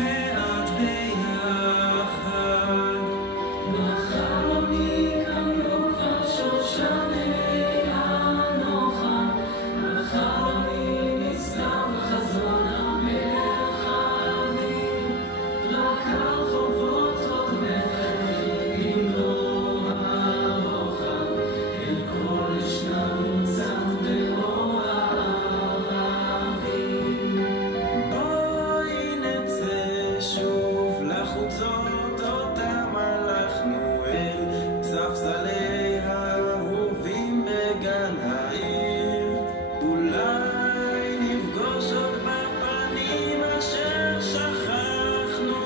מעט ביחד. בחלומי קמנו כבר שושני הנוחה, בחלומי נסתר חזון המרחבים, רק הרחובות עוד מחכים לו הרוחב, אל כל אשנב נמצא באור הערבים. בואי נצא שוב לחוצות אותם הלכנו אל ספסלי האהובים בגן העיר, אולי נפגוש עוד בפנים אשר שכחנו,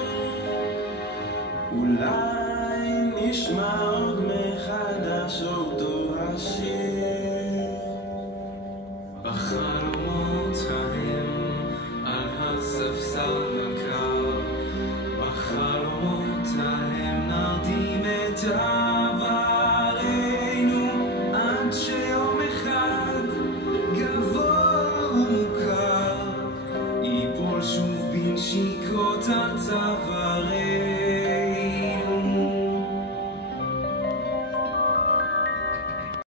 אולי נשמע עוד מחדש אותו השיר. בחלומות ההם על הספסל הקר, בחלומות ההם נרדים את עברנו, עד שיום אחד גבוה ומוכר ייפול שוב בנשיקות על צווארנו.